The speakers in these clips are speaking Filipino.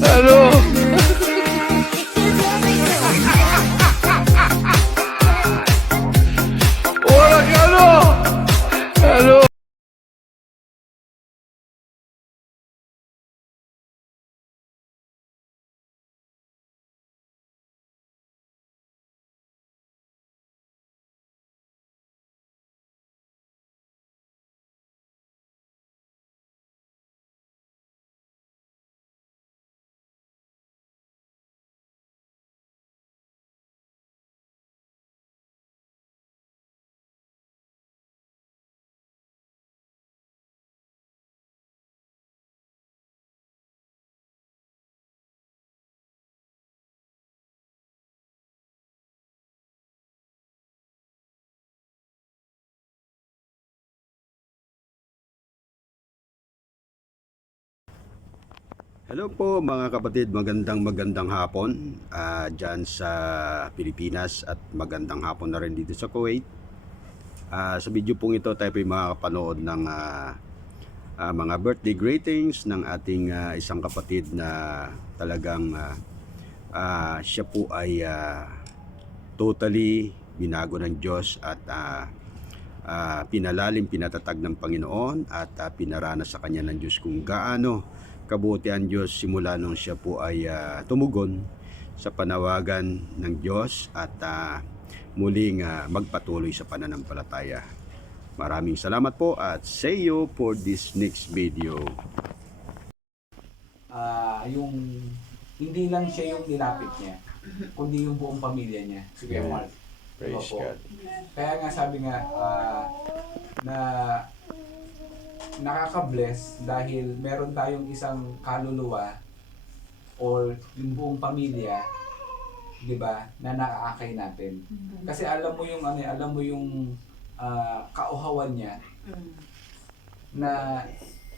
Hello. Hola, Carlos. Hello. Hello po mga kapatid, magandang hapon dyan sa Pilipinas at magandang hapon na rin dito sa Kuwait. Sa video pong ito tayo po makakapanood ng mga birthday greetings ng ating isang kapatid na talagang siya po ay totally binago ng Diyos at pinatatag ng Panginoon at pinaranas sa kanya ng Diyos kung gaano kabuti ang Diyos simula nung siya po ay tumugon sa panawagan ng Diyos at muling magpatuloy sa pananampalataya. Maraming salamat po at see you for this next video. Yung hindi lang siya yung nilapit niya, kundi yung buong pamilya niya, si Kuya Mark. Praise Opo. God. Kaya nga sabi nga na nakaka-bless dahil meron tayong isang kaluluwa or yung buong pamilya, 'di ba, na naaakay natin. Kasi alam mo yung alam mo yung kauhawan niya na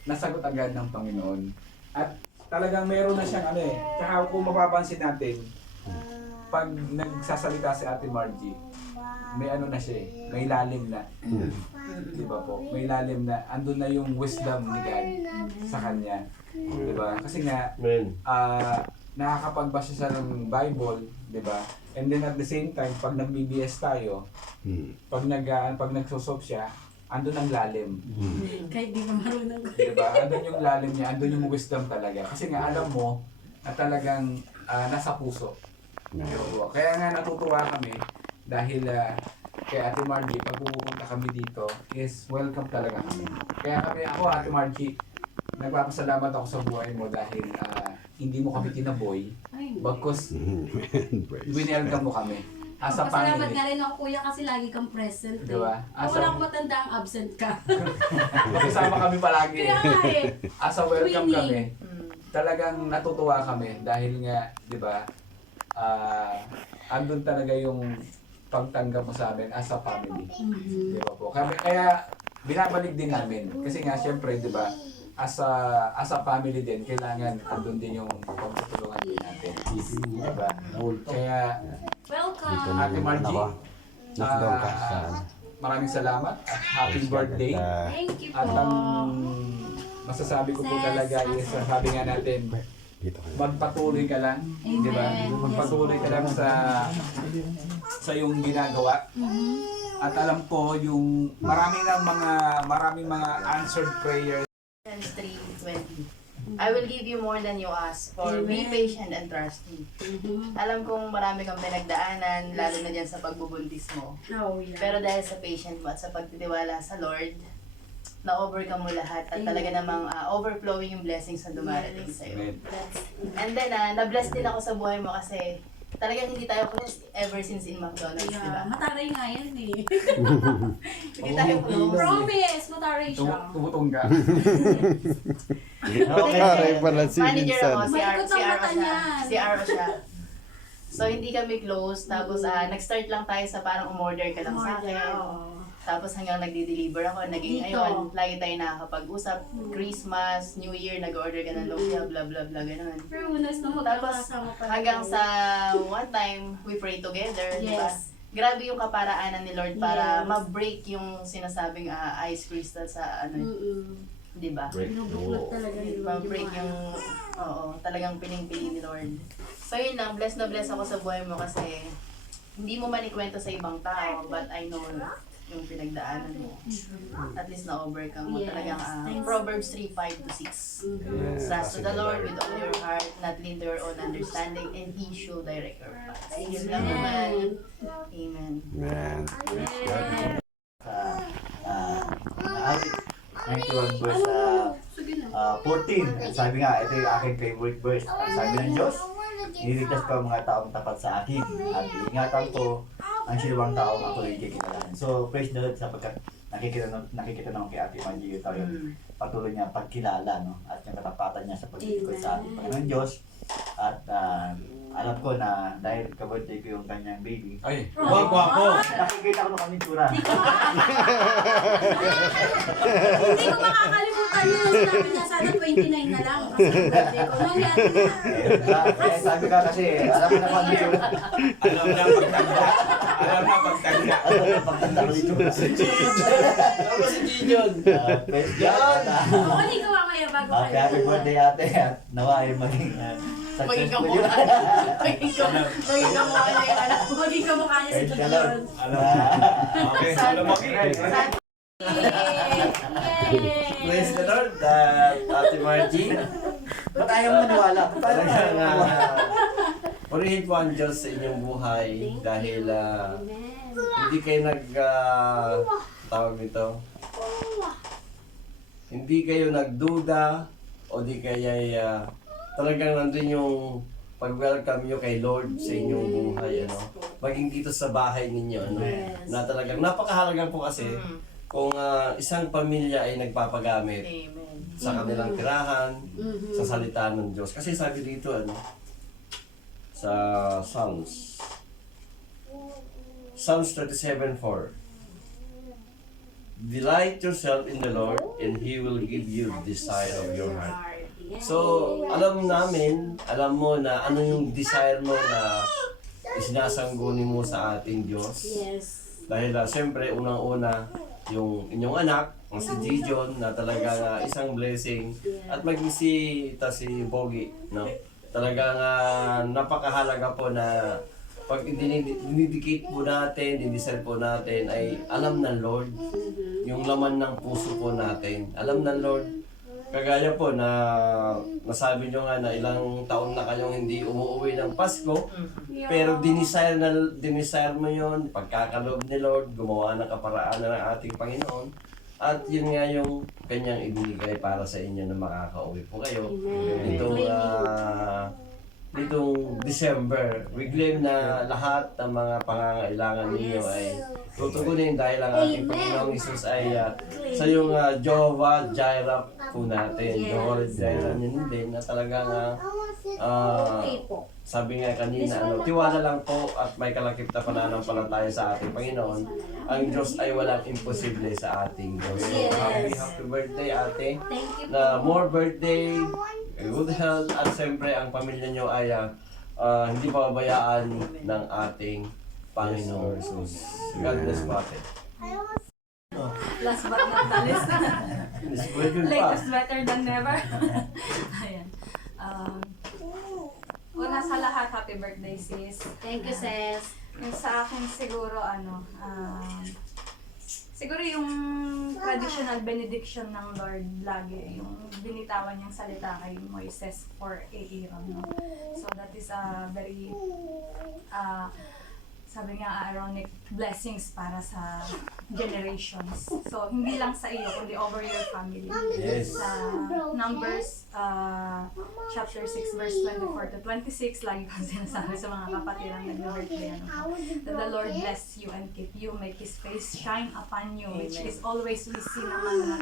nasagot agad ng Panginoon. At talagang meron na siyang tsaka kung mapapansin natin, pag nagsasalita si Ate Margie, may na siya may lalim na. Di ba po? May lalim na, andun na yung wisdom ni God sa kanya. Di ba? Kasi nga, nakakapagbasa siya ng Bible, di ba? And then at the same time, pag nag-BBS tayo, pag nagsusop siya, andun ang lalim. Kahit di ka marunong. Di ba? Andun yung lalim niya, andun yung wisdom talaga. Kasi nga alam mo na talagang nasa puso. Kaya nga natutuwa kami dahil kay Ate Margie, pag pupunta kami dito, is welcome talaga kami. Kaya ako, Ate Margie, nagpapasalamat ako sa buhay mo dahil hindi mo kami kinaboy. Bagkus, winelcome mo kami. As a Pasalamat family. nga rin ako, kuya, kasi lagi kang present. Diba? Wala akong matanda ang absent ka. Magkasama kami palagi. Kaya nga eh. As a welcome Twinning. kami. Talagang natutuwa kami dahil nga, di ba, andun talaga yung pagtanggap mo sa amin as a family. Di ba po? Kaya binabalik din namin. Kasi nga, syempre, di ba, as a family din, kailangan andun din yung pagtutulungan din natin. Di ba? Kaya, Welcome. Ate Margie, maraming salamat at happy birthday. Thank you At po. ang masasabi ko po talaga is, sabi nga natin, magpatuloy ka lang, di ba? Amen. Magpatuloy ka lang sa iyong ginagawa. At alam ko yung maraming mga answered prayers. 3:20. I will give you more than you ask for be Amen. patient and trust me. Alam kong marami kang pinagdaanan, lalo na dyan sa pagbubuntis mo. Oh, yeah. Pero dahil sa patient mo at sa pagtitiwala sa Lord, na-overcome mo lahat at talaga namang overflowing yung blessings na dumarating sa'yo. Amen. And then, na-bless din ako sa buhay mo kasi talagang hindi tayo close ever since in McDonald's, di Yeah, ba? mataray nga yan eh. Hindi tayo close. Promise, mataray siya. Tumutong ka. Okay, pala si manager ako, si May R, ikot si ang R mata siya. niyan. Si R siya. So, hindi kami close. Tapos, nag-start lang tayo sa parang umorder ka lang sa akin. Oo. Tapos, hanggang nagdi-deliver ako. Naging, Dito. ayun, lagi tayo nakakapag-usap. Christmas, New Year, nag-order ka ng lumpia, bla bla bla, ganun. Pero unas na Tapos, magkakasama pa. hanggang sa one time, we pray together, di ba? Yes. Grabe yung kaparaanan ni Lord para Yes. ma-break yung sinasabing ice crystal sa ano. Mm-mm. Di ba? Nabuklot talaga ni Lord Ma-break yung, oo, talagang piling-pili ni Lord. So yun lang, bless na bless ako sa buhay mo kasi hindi mo man ikwento sa ibang tao, but I know yung pinagdaanan mo. At least na-overcome mo. Yes, Talagang thanks. Proverbs 3:5-6. Yes. Trust to the Lord with all your heart, not lean to your own understanding, and He should direct your paths. Yun lang naman. Amen. Man. Praise God. Naawit 91 verse 14. Sabi nga, ito yung aking favorite verse. Ang sabi ng Diyos, niligtas ko ang mga taong tapat sa akin at iingatan ko ang silawang taong ako ay kikilalanin. So, praise the Lord sapagkat nakikita naman kay Ate Maggie yung tayo patuloy niya pagkilala, no? At yung katapatan niya sa pagkikot sa ating Panginoon Diyos. At alam ko na dahil ka-birthday ko yung kanyang baby, Ay, Wow, guwapo. nakikita ko na kami tsura. Hindi ko makakalimutan yun. Sabi niya sana 29 na lang. Kasi birthday ko. Nangyari na. Kaya sabi ka kasi, alam mo na kung ano tsura. alam na pagtanda. Alam na pagtanda. Alam na pagkanta ko yung tsura. Ako si Gideon. Praise God. Oo, hindi ko mamaya bago Happy kayo. birthday ate at nawa ay maging Maging successful kamukha. yun. Maging kamukha na yung anak. Maging kamukha niya si Praise the Lord. Gideon. Okay, alam mo. Praise the Lord, Ate Margie. Ba't ayaw maniwala? Ba't ayaw Talagang maniwala? purihin po ang Diyos sa inyong buhay dahil hindi kayo tawag nito, hindi kayo nagduda o di kaya talagang nandun yung pag-welcome nyo kay Lord sa inyong buhay, ano? Maging dito sa bahay ninyo, ano? Na talagang napakahalaga po kasi kung isang pamilya ay nagpapagamit Amen. sa kanilang tirahan, sa salita ng Diyos. Kasi sabi dito, ano, sa Psalms 37:4, delight yourself in the Lord and He will give you the desire of your heart. So, alam mo na ano yung desire mo na isinasangguni mo sa ating Diyos. Yes. Dahil siyempre, unang-una, yung inyong anak, ang si Gideon, na talaga isang blessing. At maging si Bogie, no? Talagang napakahalaga po na pag dinidikit po natin, dinisel po natin, ay alam ng Lord yung laman ng puso po natin. Alam ng Lord, kagaya po na nasabi nyo nga na ilang taon na kayong hindi umuwi ng Pasko, pero dinisire mo yun, pagkakalob ni Lord, gumawa ng kaparaanan ng ating Panginoon. At yun nga yung kanyang ibinigay para sa inyo na makakauwi po kayo. Nitong December, we claim na lahat ng mga pangangailangan ninyo ay tutugunin dahil ang ating Panginoong Isus ay sa yung Jehovah Jireh po natin. Jehovah Jireh yun din na talagang Okay po. sabi nga kanina, tiwala lang po at may kalakip na pananampalataya sa ating Panginoon. Ang Diyos ay walang imposible sa ating Diyos. So, Yes. happy birthday, ate. Thank you po. Na more birthday, good health, at siyempre ang pamilya nyo ay hindi pababayaan ng ating Panginoon. So, God bless po, ate. Last but not the least. This birthday pa. Latest better than never. Ayan. Una sa lahat, happy birthday sis. Thank you, sis. Yung sa akin siguro siguro yung traditional benediction ng Lord lagi, yung binitawan niyang salita kay Moises for Aaron, no? So that is a very sabi nga ironic blessings para sa generations. So hindi lang sa iyo kundi over your family. Yes. Sa Numbers chapter 6 verse 24 to 26, lagi kong sinasabi sa mga kapatid ang nag-birthday, that the Lord bless you and keep you, make His face shine upon you, which is always we see naman na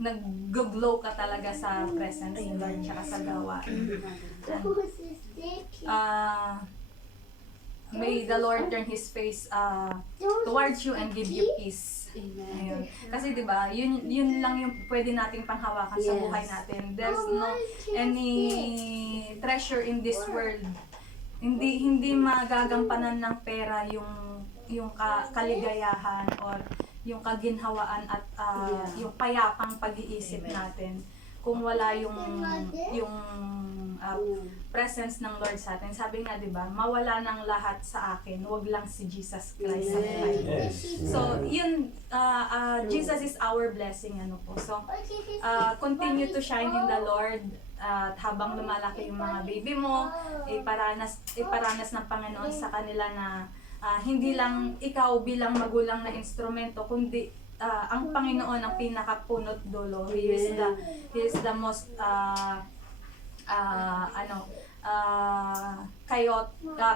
nag-glow ka talaga sa presence ni Lord tsaka sa gawain. May the Lord turn His face towards you and give you peace. Ayun. Kasi 'di ba, yun lang yung pwede nating panghawakan sa buhay natin. There's no any treasure in this world. Hindi magagampanan ng pera yung kaligayahan or yung kaginhawaan at yung payapang pag-iisip natin. Kung wala yung presence ng Lord sa atin. Sabi nga, 'di ba? Mawala ng lahat sa akin, wag lang si Jesus Christ sa buhay ko. Yes. So, yun, Jesus is our blessing, ano po. So, continue to shine in the Lord. At habang lumalaki yung mga baby mo, iparanas ng Panginoon sa kanila na hindi lang ikaw bilang magulang na instrumento, kundi ang Panginoon ang pinakapunot dulo. He is the most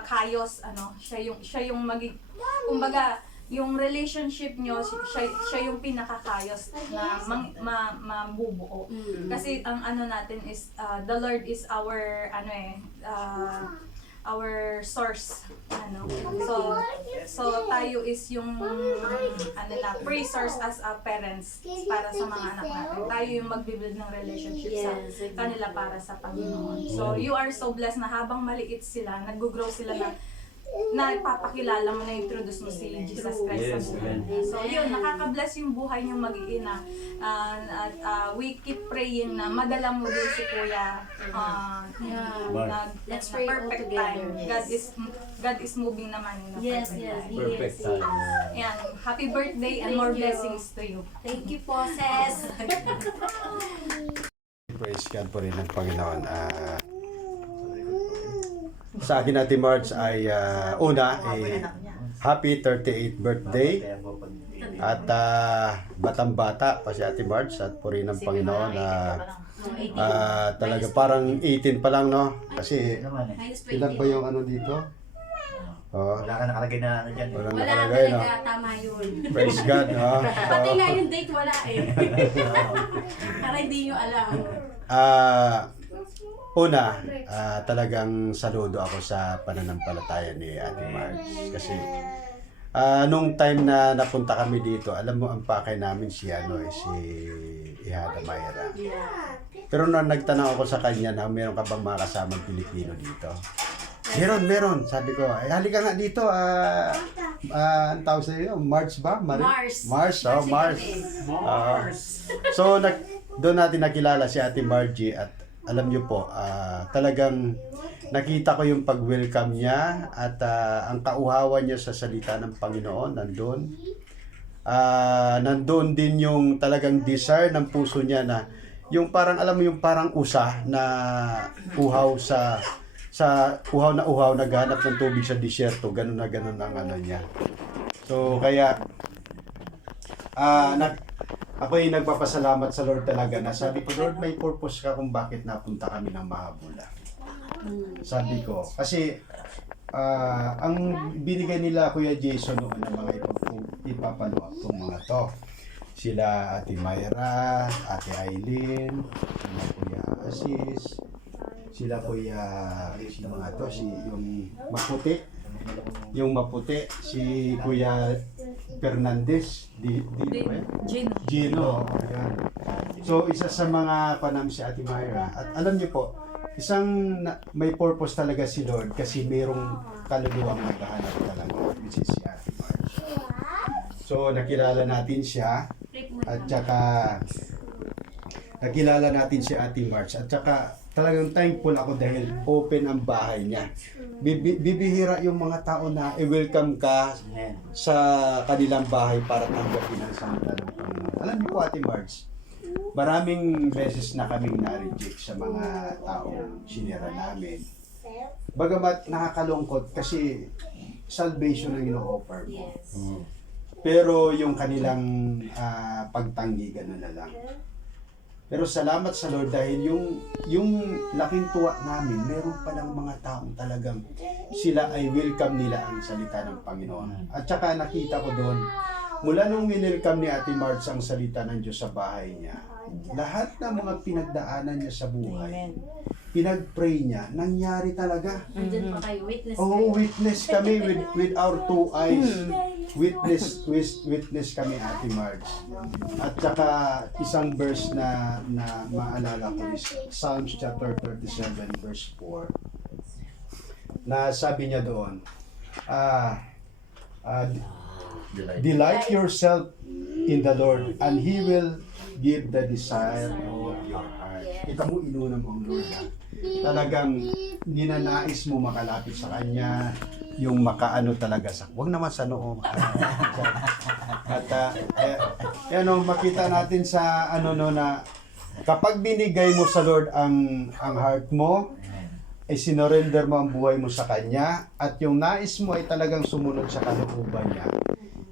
kayos, siya yung kumbaga yung relationship nyo, siya yung pinakakayos na mabubuo. Kasi ang natin is the Lord is our our source, so tayo is yung free source as a parents para sa mga anak natin. Tayo yung magbibuild ng relationship sa kanila para sa Panginoon. So you are so blessed na habang maliit sila, nag-grow sila na ipapakilala mo, na-introduce mo si Jesus Christ sa buhay. So yun, nakaka-bless yung buhay niyong mag-iina. We keep praying na madala mo din si Kuya Let's pray all perfect together. time. Yes. God is moving naman in a Yes, perfect yes, time. Perfect yes, time. yes. Yan, happy birthday and Thank more you. blessings to you. Thank you po, sis. Praise God po rin ng Panginoon. Sa akin natin March ay happy 38th birthday. At batang-bata pa si Ate March at puri ng Panginoon na talaga parang 18 pa lang, no? Kasi ilan ba yung ano dito? Oh, Wala ka nakalagay na ano dyan. walang Wala nakalagay, no? talaga, tama yun. Praise God, no? Pati nga yung date wala eh. Para hindi nyo alam. Una, talagang saludo ako sa pananampalataya ni Ate Marge kasi nung time na napunta kami dito, alam mo ang pakay namin si Ihada Mayra. Pero nung nagtanong ako sa kanya na meron ka bang mga kasamang Pilipino dito? Meron. Sabi ko, halika nga dito. Ang tawag sa iyo, March ba? Mars. So, doon natin nakilala si Ate Margie at alam niyo po, talagang nakita ko yung pag-welcome niya at ang kauhawan niya sa salita ng Panginoon nandun. Nandun din yung talagang desire ng puso niya na yung parang alam mo yung parang usa na uhaw uhaw na naghanap ng tubig sa disyerto, ganun ang ano niya. So kaya ako'y nagpapasalamat sa Lord talaga na sabi ko, Lord, may purpose ka kung bakit napunta kami ng Mahabula. Sabi ko, kasi ang binigay nila Kuya Jason noon ng mga ipapalo itong mga to. Sila Ate Mayra, Ate Aileen, sila Kuya Asis, sila Kuya, sino mga to, yung maputi, si Kuya Fernandez, Gino. Ayan. So, isa sa mga panam si Ate Mayra. At alam niyo po, may purpose talaga si Lord kasi mayroong kaluluwang naghahanap talaga, which is si Ate Marge. So, nakilala natin siya at saka nakilala natin si Ate Marge at saka talagang thankful ako dahil open ang bahay niya. Bibihira yung mga tao na i-welcome ka sa kanilang bahay para tanggapin ang salita ng Panginoon. Alam niyo po Ate Marge, maraming beses na kaming na-reject sa mga taong sinira namin. Bagamat nakakalungkot kasi salvation ang ino-offer mo. Pero yung kanilang pagtanggi, gano'n na lang. Pero salamat sa Lord dahil yung laking tuwa namin, meron palang mga taong talagang sila ay welcome nila ang salita ng Panginoon. At saka nakita ko doon, mula nung winelcome ni Ate Marge ang salita ng Diyos sa bahay niya, lahat ng mga pinagdaanan niya sa buhay, pinag-pray niya, nangyari talaga. Andun pa kayo, witness Oh, kayo. witness kami with our two eyes. Witness kami Ate Marge. At saka isang verse na maalala ko is Psalms chapter 37 verse 4. Na sabi niya doon, Delight yourself in the Lord and He will give the desire of your heart. Kita mo, inuna mo ang Lord. Talagang ninanais mo makalapit sa Kanya, yung makaano talaga sa, huwag naman sa noo. At makita natin sa na kapag binigay mo sa Lord ang heart mo, ay sinorender mo ang buhay mo sa Kanya, at yung nais mo ay talagang sumunod sa kalooban niya.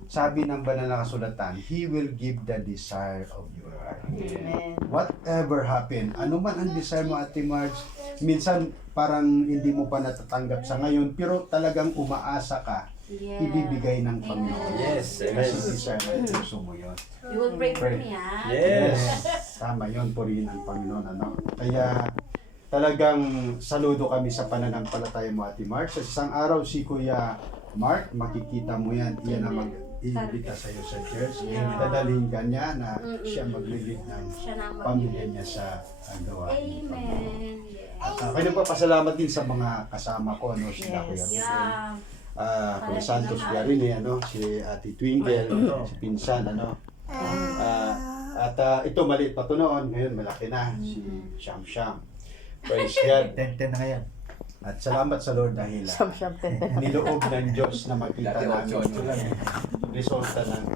Sabi ng banal na kasulatan, He will give the desire of your heart. Amen. Whatever happen, ano man ang desire mo, Ate Marge, minsan parang hindi mo pa natatanggap sa ngayon, pero talagang umaasa ka, ibibigay ng Panginoon. Yes, amen. Kasi desire mo, puso mo yun. You will pray for me, ha? Yes. Tama yun, purihin ang Panginoon. Ano? Kaya talagang saludo kami sa pananampalataya mo, Ate Marge. Sa isang araw, si Kuya Mark, makikita mo yan. Yan ang mag-iimbita sa iyo sa church. Dadalhin ka niya na siya mag-lead ng Siya na pamilya niya sa gawa. Amen. At ako'y nagpapasalamat din sa mga kasama ko, ano, sila Kuya Ruben, Yeah. Kuya Santos Garini, ano, si Ate Twinkle, si Pinsan, ano. Ito maliit pa to noon, ngayon malaki na, si Sham Sham. Praise God. 10-10 na ngayon. At salamat sa Lord dahil niloob ng Diyos na makita Dati namin 8-8 lang yung resulta ng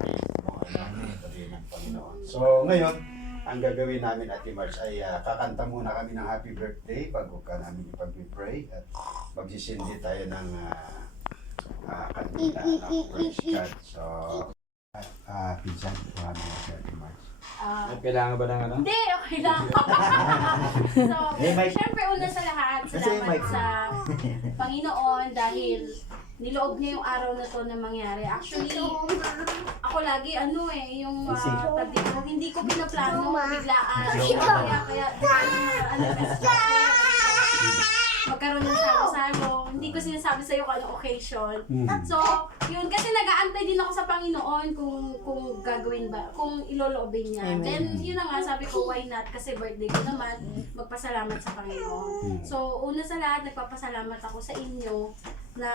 ng Panginoon. So ngayon, ang gagawin namin, Ate Marge, ay kakanta muna kami ng happy birthday bago ka namin ipag-pray at magsisindi tayo ng kantina na praise God. So, pinsan, maraming si Ate Marge. Kailangan ba ng ano? Hindi, okay lang. So, Eh, Mike. syempre una sa lahat, Kasi salamat Mike. sa Panginoon dahil niloob niya yung araw na to na mangyari. Actually, ako lagi yung hindi ko pinaplano, biglaan. Magkaroon ng salo-salo. Hindi ko sinasabi sa'yo kung anong occasion. So, yun, kasi nag-aantay din ako sa Panginoon kung gagawin ba, kung iloloobin niya. Then, yun na nga, sabi ko, why not? Kasi birthday ko naman, magpasalamat sa Panginoon. So, una sa lahat, nagpapasalamat ako sa inyo na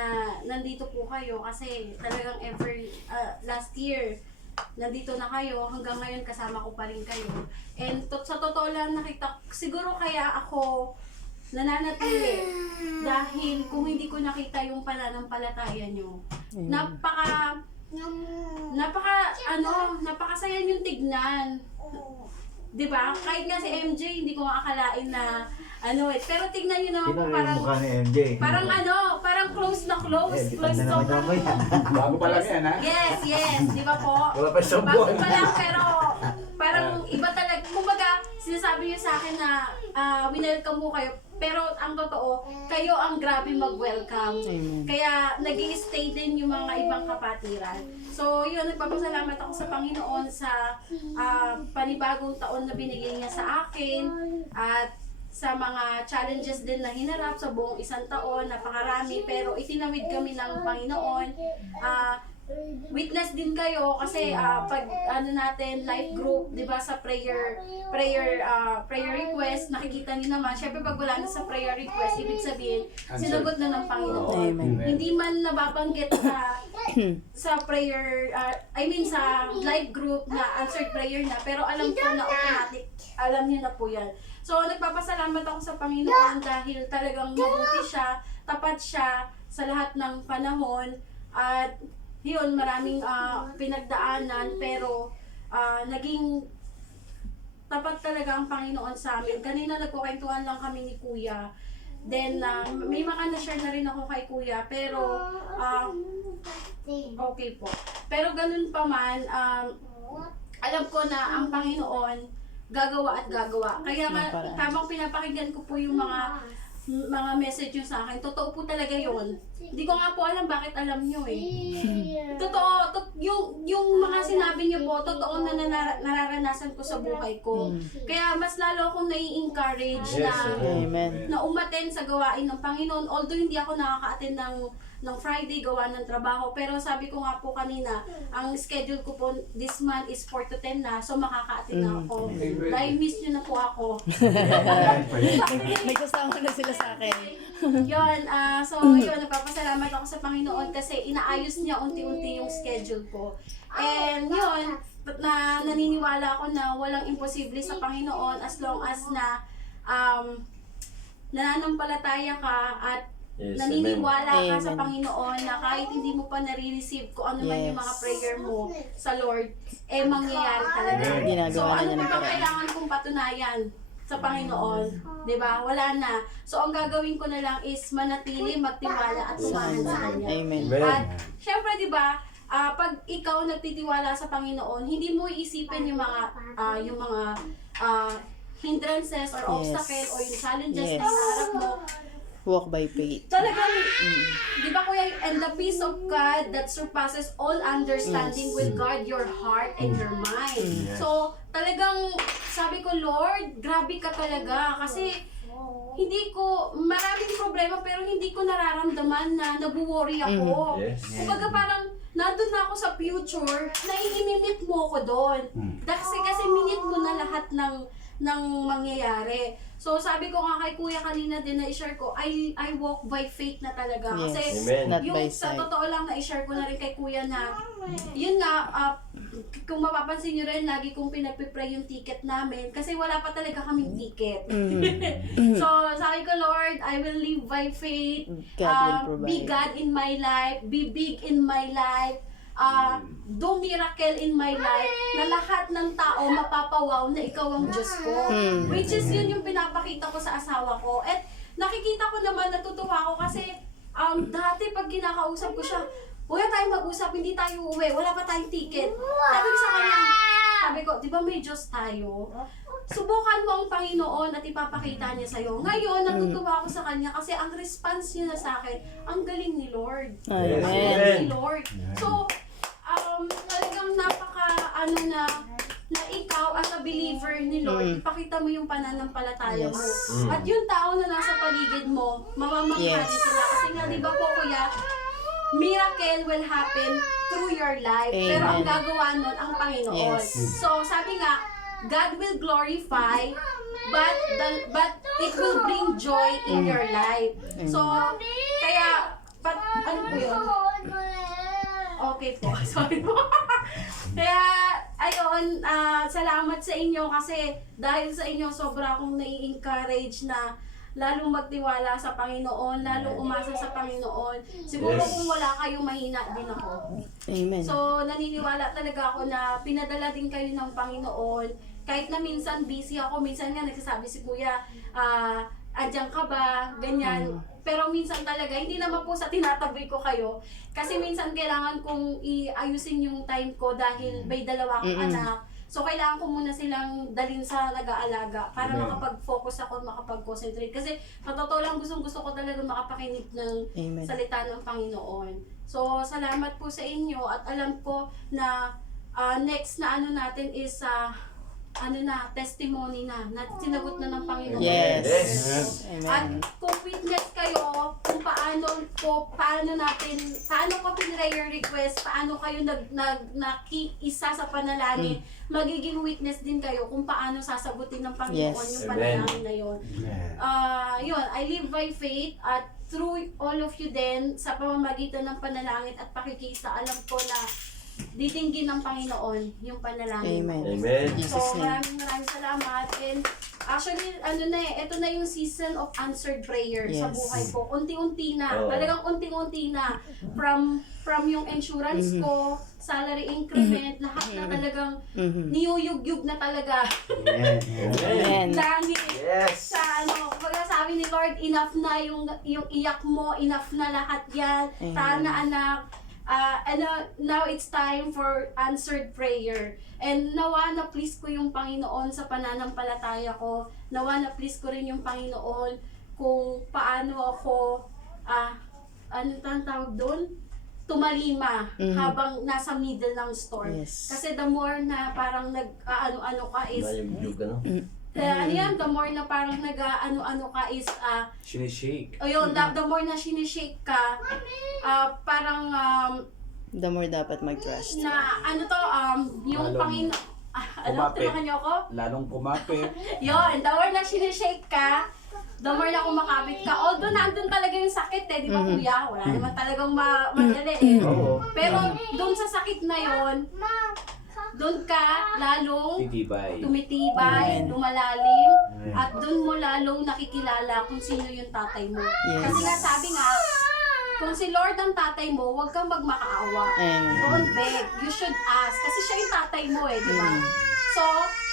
nandito po kayo kasi talagang last year, nandito na kayo, hanggang ngayon kasama ko pa rin kayo. And sa totoo lang nakita, siguro kaya ako nananatili dahil kung hindi ko nakita yung pananampalataya nyo, napakasaya yung tignan. 'Di ba? Kahit nga si MJ, hindi ko akalain na pero tignan niyo naman Sino po yung mukha ni MJ? parang close na close. Close na to naman yan. Bago pa lang yan, ha? Yes, di ba po? Wala pa siyang Bago buwan. pa lang, pero parang iba talaga. Kumbaga, sinasabi niyo sa akin na winelcome mo kayo. Pero ang totoo, kayo ang grabe mag-welcome. Kaya nag-i-stay din yung mga ibang kapatiran. So yun, nagpapasalamat ako sa Panginoon sa panibagong taon na binigay niya sa akin. At sa mga challenges din na hinarap sa buong isang taon, napakarami. Pero itinawid kami ng Panginoon. Witness din kayo kasi pag natin life group, 'di ba, sa prayer request, nakikita niyo naman, syempre pag wala na sa prayer request, ibig sabihin sinagot na ng Panginoon. Hindi man nababanggit sa prayer sa life group na answered prayer na, pero alam ko na automatic, alam niyo na po 'yan. So nagpapasalamat ako sa Panginoon dahil talagang mabuti siya, tapat siya sa lahat ng panahon, at yun, maraming pinagdaanan, pero naging tapat talaga ang Panginoon sa amin. Kanina nagkukwentuhan lang kami ni Kuya. Then, may mga na-share na rin ako kay Kuya, pero okay po. Pero ganun pa man, alam ko na ang Panginoon gagawa at gagawa. Kaya nga, habang pinapakinggan ko po yung mga message nyo sa akin, totoo po talaga yun. Hindi ko nga po alam bakit alam nyo Totoo, yung mga sinabi nyo po, totoo na nararanasan ko sa buhay ko. Kaya mas lalo akong nai-encourage na umattend sa gawain ng Panginoon. Although hindi ako nakaka-attend ng Friday gawa ng trabaho. Pero sabi ko nga po kanina, ang schedule ko po this month is 4 to 10 na, so makaka-attend na ako. Dahil miss nyo na po ako. May kasama na sila sa akin. Yun, yun, nagpapasalamat ako sa Panginoon kasi inaayos niya unti-unti yung schedule ko. And yun, naniniwala ako na walang imposible sa Panginoon as long as na nananampalataya ka at Yes, naniniwala ka sa Amen. Panginoon na kahit hindi mo pa nare-receive kung ano man yung Yes. mga prayer mo sa Lord, mangyayari talaga. Amen. Ginagawa So, na ano niya ng pa ba paraan. kailangan kong patunayan sa Panginoon? Diba? Wala na. So, ang gagawin ko na lang is manatili, magtiwala at tumahan sa Kanya. Amen. Amen. At syempre, di ba, pag ikaw nagtitiwala sa Panginoon, hindi mo iisipin yung mga hindrances or obstacles or yung challenges Yes. na hinaharap mo. Walk by faith. Talagang, di ba kuya, and the peace of God that surpasses all understanding will guard your heart and your mind. So, talagang, sabi ko, Lord, grabe ka talaga. Kasi, maraming problema pero hindi ko nararamdaman na nabu-worry ako. Yes. Kumbaga parang, nandun na ako sa future, naiinimit mo ko doon. Kasi minute mo na lahat ng mangyayari. So sabi ko nga kay kuya kanina din na i-share ko, I walk by faith na talaga. Yes. Kasi Amen. Not yung by sa sight. totoo lang na i-share ko na rin kay kuya na, yun nga, kung mapapansin nyo rin, lagi kong pinagpipray yung ticket namin kasi wala pa talaga kaming ticket. So sabi ko, Lord, I will live by faith. God will Be provide. God in my life, be big in my life, do miracle in my life, na lahat ng tao mapapawaw na ikaw ang Diyos ko. Which is yun yung pinapakita ko sa asawa ko. At nakikita ko naman, natutuwa ko kasi dati pag kinakausap ko siya, huwag tayong mag-usap, hindi tayo uuwi, wala pa tayong ticket. Sabi ko sa kanya, sabi ko, di ba may Diyos tayo? Subukan mo ang Panginoon at ipapakita niya sa'yo. Ngayon, natutuwa ako sa kanya kasi ang response niya na sa akin, ang galing ni Lord. Amen. Ang galing ni Lord. So, talagang na ikaw as a believer ni Lord, ipakita mo yung pananampalataya mo. Yes. At yung tao na nasa paligid mo, mamamangha Yes. sila. Kasi nga, di ba po kuya, miracle will happen through your life. Pero ang Amen. gagawa nun, ang Panginoon. Yes. So, sabi nga, God will glorify, but it will bring joy in your life. So, kaya, ano po yun? Okay po, sorry po. Kaya, ayun, salamat sa inyo kasi dahil sa inyo, sobra akong nai-encourage na lalong magtiwala sa Panginoon, lalong umasa sa Panginoon. Siguro Yes. kung wala kayo, mahina din ako. Amen. So, naniniwala talaga ako na pinadala din kayo ng Panginoon. Kahit na minsan busy ako, minsan nga nagsasabi si Kuya, andyan ka ba? Ganyan. Pero minsan talaga, hindi naman po sa tinatabi ko kayo. Kasi minsan kailangan kong iayusin yung time ko dahil may dalawa akong anak. So, kailangan ko muna silang dalhin sa nag-aalaga para makapag-focus ako, makapag-concentrate. Kasi, patotoo lang, gustong-gusto ko talaga makapakinig ng Amen. salita ng Panginoon. So, salamat po sa inyo at alam ko na next na ano natin is testimony na sinagot na ng Panginoon. Yes. Yes. At Amen. kung witness kayo kung paano ko pinray request, paano kayo nakiisa sa panalangin, magiging witness din kayo kung paano sasagutin ng Panginoon Yes. yung Amen. panalangin na yun. Yun, I live by faith at through all of you din sa pamamagitan ng panalangin at pakikisa, alam ko na ditinggin ng Panginoon yung panalangin Amen. ko. Amen. So, Jesus' name. maraming salamat. And actually, ito na yung season of answered prayer sa Yes. buhay ko. Unti-unti na. Oo. Talagang unti-unti na. From yung insurance ko, salary increment, lahat na talagang niyuyug-yug na talaga. Amen. Dahil Yes. sa kumbaga sabi ni Lord, enough na yung iyak mo, enough na lahat yan. Amen. Tana anak. And now it's time for answered prayer. And nawa na please ko yung Panginoon sa pananampalataya ko. Nawa na please ko rin yung Panginoon kung paano ako, anong tawag doon? Tumalima habang nasa middle ng storm. Yes. Kasi the more na parang nag-ano-ano ka is, Nayug-yug, ano? ano yan, the more na parang nag-ano-ano ka is, Sinishake. o yun, the more na sinishake ka, parang, The more dapat mag-trust. na, ano to, yung Lalong Panginoon, ano, kumapit. tulungan niyo ako? Lalong kumapit. Yun, the more na sinishake ka, the more na kumakapit ka. Although nandun talaga yung sakit di ba kuya? Wala naman talagang madali Oo. Pero doon sa sakit na yon, doon ka lalong Titibay. tumitibay, lumalalim, at doon mo lalong nakikilala kung sino yung tatay mo. Yes. Kasi nga sabi nga, kung si Lord ang tatay mo, huwag kang magmakaawa. Amen. Don't beg. You should ask. Kasi siya yung tatay mo di ba? So,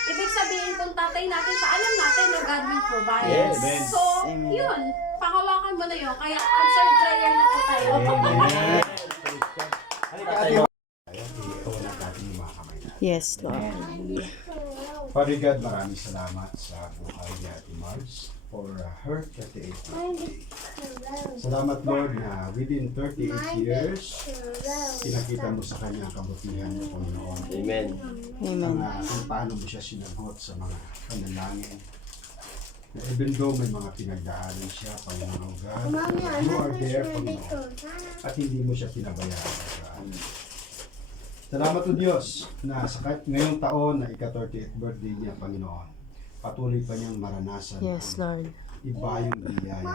ibig sabihin kung tatay natin siya, alam natin na God will provide. Yes. Amen. So, Amen. yun. Panghawakan mo na yun. Kaya answered prayer na po tayo. Yes, Lord. Father God, maraming salamat sa buhay ni Ate Mars for her 38 birthday. Salamat Lord na within 38 years, pinakita mo sa kanya ang kabutihan mo, Panginoon. Amen. Amen. Kung paano mo siya sinagot sa mga panalangin. Na even though may mga pinagdaanan siya, Panginoon God, you are there, Panginoon. At hindi mo siya pinabayaan, God. Salamat o Diyos na sa ngayong taon na ika-38th birthday niya, Panginoon, patuloy pa niyang maranasan Yes, ang Lord. iba yung biyaya.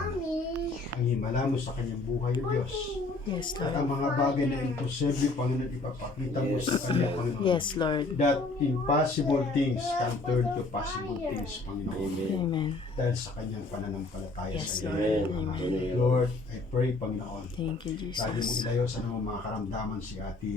Ang himala mo sa kanyang buhay, O Diyos. Yes, At Lord. ang mga bagay na imposible, Panginoon, ipapakita mo sa kanya, Panginoon. Yes, Lord. That impossible things can turn to possible things, Panginoon. Amen. Dahil sa kanyang pananampalataya Yes, sa iyo. Amen. Amen. Lord, I pray, Panginoon, Thank you, lagi mong Jesus. ilayo sa mga karamdaman si Ate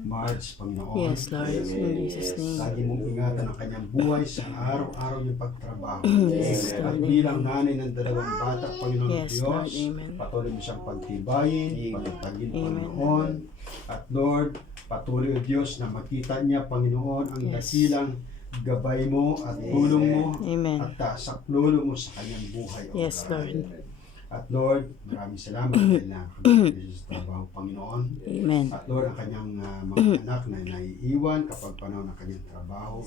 Marge, Panginoon. Yes, Lord. In Jesus' name. Lagi mong ingatan ang kanyang buhay sa araw-araw niyang pagtrabaho. Yes, At Lord. bilang nanay ng dalawang bata, Panginoon Yes, Diyos, Lord. Amen. patuloy mo siyang pagtibayin, patatagin, Amen. Panginoon. At Lord, patuloy o Diyos na makita niya, Panginoon, ang Yes. dakilang gabay mo at tulong mo Amen. at saklolo mo sa kanyang buhay. O Yes, God. Lord. At Lord, maraming salamat dahil nakakabigay sa trabaho, Panginoon. Amen. At Lord, ang kanyang mga anak na naiiwan kapag panahon ng kanyang trabaho,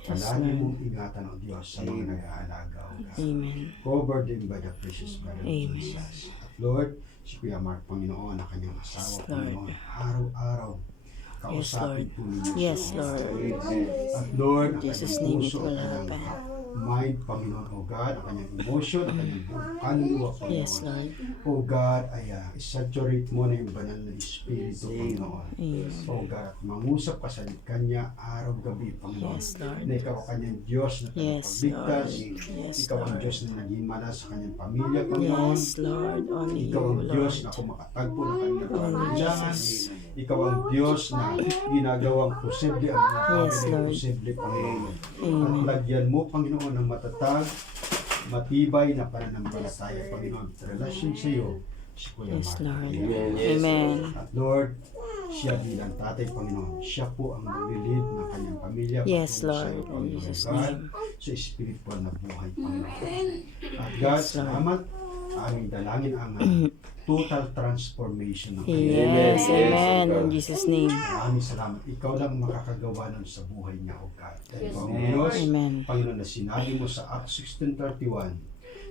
palagi mong ingatan, O Diyos, sa mga nag-aalaga, O God. Amen. Cover them by the precious blood of Amen. Jesus. At Lord, si Kuya Mark, Panginoon, ang kanyang asawa, Yes, Lord. Panginoon, araw-araw, kausapin po ninyo siya. Yes, Lord. At Lord, ang In Jesus' kanyang name it puso, will ang kanyang happen. mind, Panginoon, O God, ang kanyang emotion, ang kanyang buong kaluluwa, Panginoon. Yes, Lord. O God, ay saturate mo na yung banal na Espiritu, Panginoon. Amen. O God, at mangusap ka sa kanya araw-gabi, Panginoon. Yes, Lord. Na ikaw ang kanyang Diyos na Yes, tagapagligtas. Lord. Yes, Ikaw ang Lord. Diyos na naghimala sa kanyang pamilya, Panginoon. Yes, Lord. Only you, Ikaw ang Diyos Lord. na kumakatagpo ng kanilang Only pangangailangan. Jesus. Ikaw ang Diyos na ginagawang posible ang mga bagay Yes, na Lord. posible, Panginoon. At Amen. lagyan mo, Panginoon, ng matatag, matibay na pananampalataya, Panginoon, at relasyon sa iyo, si Kuya Yes, Mark. Lord. Amen. Yes, Amen. At Lord, siya bilang tatay, Panginoon, siya po ang maglilid ng kanyang pamilya. Yes, patungo sa Lord. iyo, In Panginoon Jesus' God, name. sa spiritual na buhay, Panginoon. At God, Yes, Lord. salamat. Aming dalangin ang total transformation ng Yes, Amen. Amen. In Jesus' name. Maraming salamat. Ikaw lang makakagawa nun sa buhay niya, O God. Dahil ikaw ang Diyos, Amen. Panginoon, na sinabi mo sa Acts 16:31,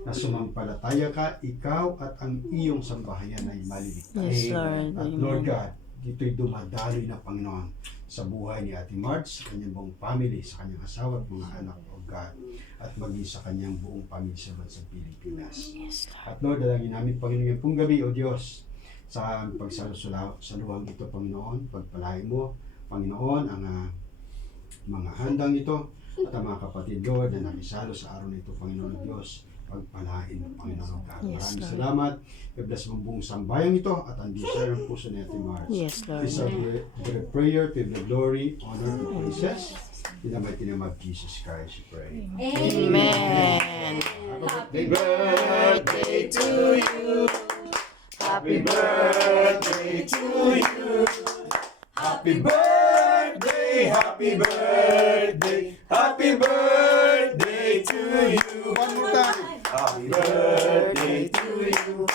na sumampalataya ka, ikaw at ang iyong sambahayan ay maliligtas. Yes, Lord. At Lord Amen. God, dito'y dumadaloy na, Panginoon, sa buhay ni Ate Marge, sa kanyang buong family, sa kanyang asawa at mga anak, O God, at maging sa kanyang buong pamilya sa bansang Pilipinas. Yes, Lord. At Lord, dalangin namin, Panginoon, ngayong pong gabi, O Diyos, sa pagsalusaluang ito, Panginoon, pagpalain mo, Panginoon, ang mga handang ito, at ang mga kapatid, Lord, na nakisalo sa araw na ito, Panginoon, O Diyos, pagpalain mo, Panginoon, God. Yes, Maraming Lord. salamat. I-bless mo buong sambayang ito, at ang desire ng puso ni Ate Mars. Yes, Lord. This is our prayer to the glory, honor, and praises. In the mighty name of Jesus Christ, we pray. Amen. Happy birthday to you. Happy birthday to you. Happy birthday, happy birthday, happy birthday to you. One more time. Happy birthday to you.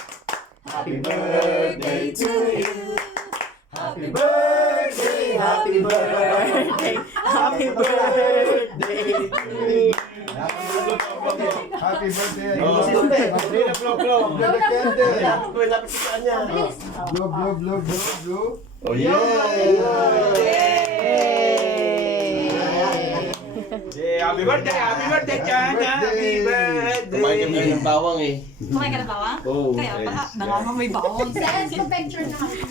Happy birthday to you. Happy birthday, happy birthday, happy birthday to you. Happy birthday. Oh, si Umbe. Blow na, blow, blow. Blow the candle. Lapit ko, lapit sa kanya. Blow, blow, blow, blow, blow. Oh, Happy birthday! Happy birthday, Chan! Happy birthday! Kumain kami ng bawang eh. Kumain ka na bawang? Oo. Kaya pala, nangangamoy bawang. Sa picture na kami.